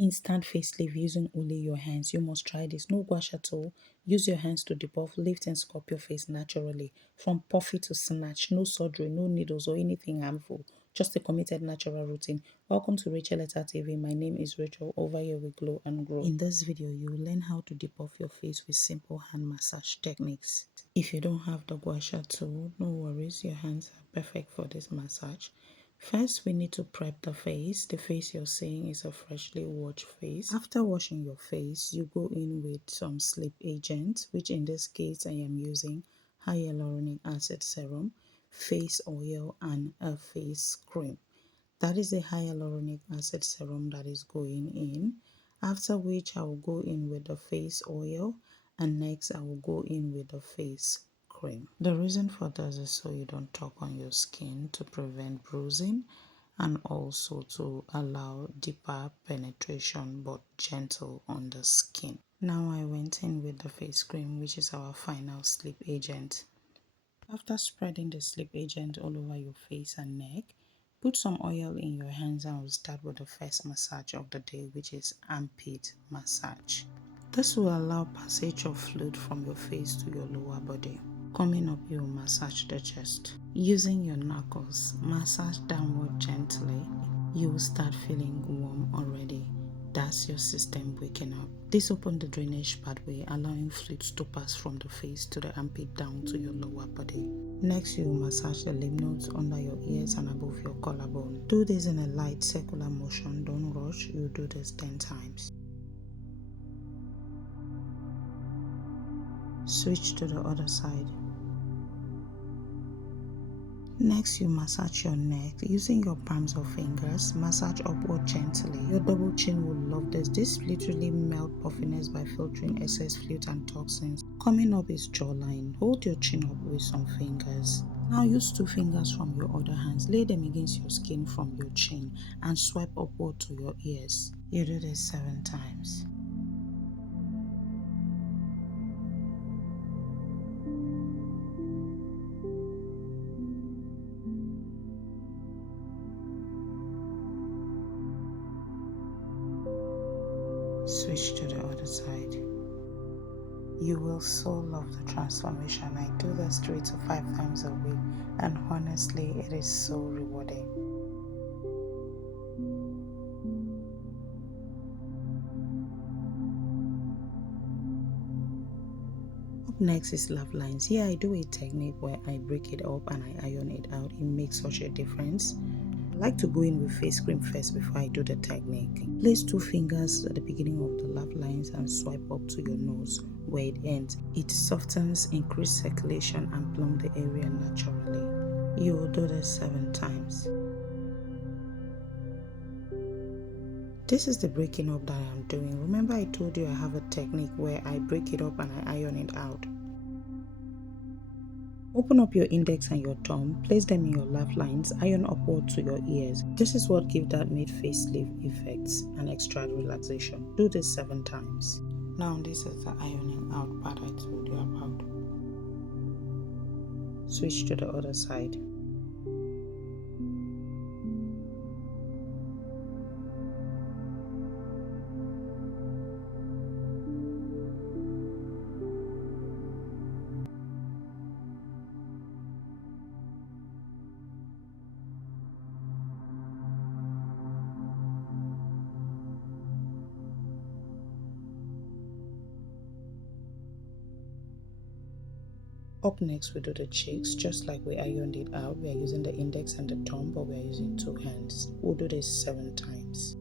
instant facelift using only your hands. You must try this. No gua sha tool. Use your hands to depuff, lift and sculpt your face naturally. From puffy to snatch. No surgery, no needles or anything harmful. Just a committed natural routine. Welcome to Rachel Etta TV. My name is Rachel. Over here we glow and grow. In this video, you will learn how to depuff your face with simple hand massage techniques. If you don't have the gua sha tool, no worries. Your hands are perfect for this massage. First, we need to prep the face. The face you're seeing is a freshly washed face. After washing your face, you go in with some sleep agent, which in this case I am using hyaluronic acid serum, face oil, and a face cream. That is the hyaluronic acid serum that is going in. After which I will go in with the face oil, and next I will go in with the face cream. The reason for this is so you don't talk on your skin, to prevent bruising and also to allow deeper penetration but gentle on the skin. Now I went in with the face cream, which is our final sleep agent. After spreading the sleep agent all over your face and neck, put some oil in your hands and we'll start with the first massage of the day, which is armpit massage. This will allow passage of fluid from your face to your lower body. Coming up, you will massage the chest. Using your knuckles, massage downward gently. You will start feeling warm already. That's your system waking up. This opens the drainage pathway, allowing fluids to pass from the face to the armpit down to your lower body. Next, you will massage the lymph nodes under your ears and above your collarbone. Do this in a light circular motion. Don't rush. You do this 10 times. Switch to the other side. Next, you massage your neck using your palms or fingers. Massage upward gently. Your double chin will love this. This literally melt puffiness by filtering excess fluid and toxins. Coming up is jawline. Hold your chin up with some fingers. Now use 2 fingers from your other hands. Lay them against your skin from your chin and swipe upward to your ears. You do this 7 times. Switch to the other side. You will so love the transformation. I do this 3 to 5 times a week, and honestly, it is so rewarding. Up next is love lines. Here I do a technique where I break it up and I iron it out. It makes such a difference. I like to go in with face cream first before I do the technique. Place 2 fingers at the beginning of the love lines and swipe up to your nose where it ends. It softens, increases circulation and plump the area naturally. You will do this 7 times. This is the breaking up that I am doing. Remember I told you I have a technique where I break it up and I iron it out. Open up your index and your thumb, place them in your laugh lines, iron upward to your ears. This is what gives that mid-facelift effects and extra relaxation. Do this 7 times. Now this is the ironing out part I told you about. Switch to the other side. Up next, we do the cheeks. Just like we ironed it out, we are using the index and the thumb, but we are using 2 hands. We'll do this 7 times.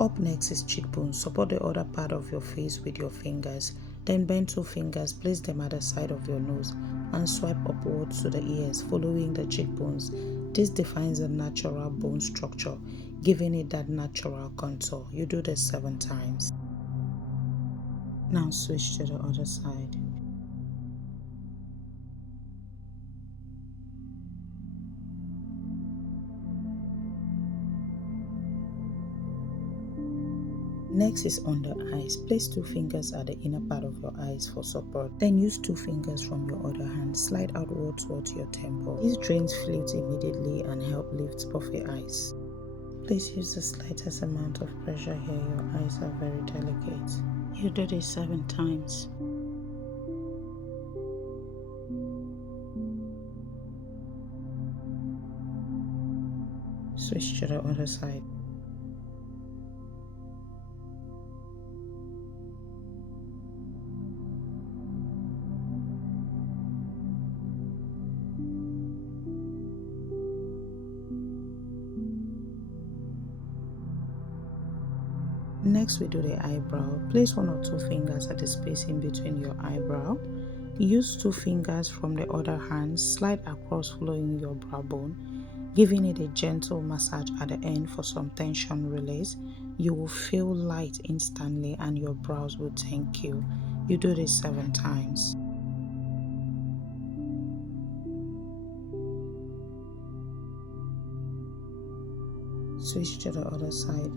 Up next is cheekbones. Support the other part of your face with your fingers. Then bend 2 fingers, place them at the side of your nose and swipe upwards to the ears, following the cheekbones. This defines the natural bone structure, giving it that natural contour. You do this 7 times. Now switch to the other side. Next is on the eyes. Place 2 fingers at the inner part of your eyes for support. Then use 2 fingers from your other hand. Slide outward towards your temple. This drains fluids immediately and help lift puffy eyes. Please use the slightest amount of pressure here. Your eyes are very delicate. You do this 7 times. Switch to the other side. Next, we do the eyebrow. Place 1 or 2 fingers at the space in between your eyebrow. Use 2 fingers from the other hand. Slide across following your brow bone, giving it a gentle massage at the end for some tension release. You will feel light instantly and your brows will thank you. You do this 7 times. Switch to the other side.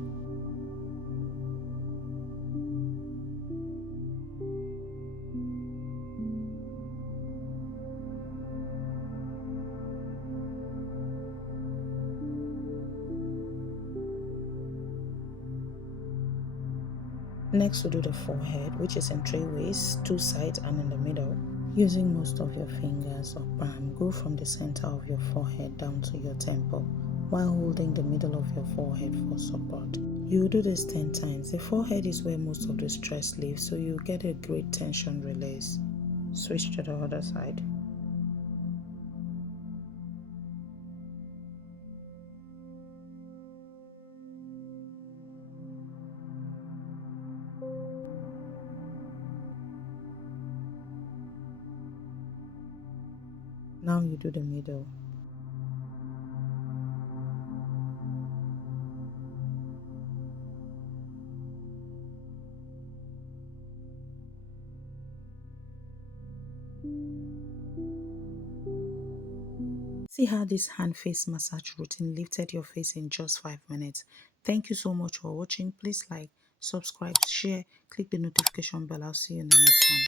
Next, we do the forehead, which is in 3 ways, 2 sides and in the middle. Using most of your fingers or palm, go from the center of your forehead down to your temple while holding the middle of your forehead for support. You will do this 10 times. The forehead is where most of the stress lives, so you get a great tension release. Switch to the other side. Now you do the middle. See how this hand face massage routine lifted your face in just 5 minutes. Thank you so much for watching. Please like, subscribe, share, click the notification bell. I'll see you in the next one.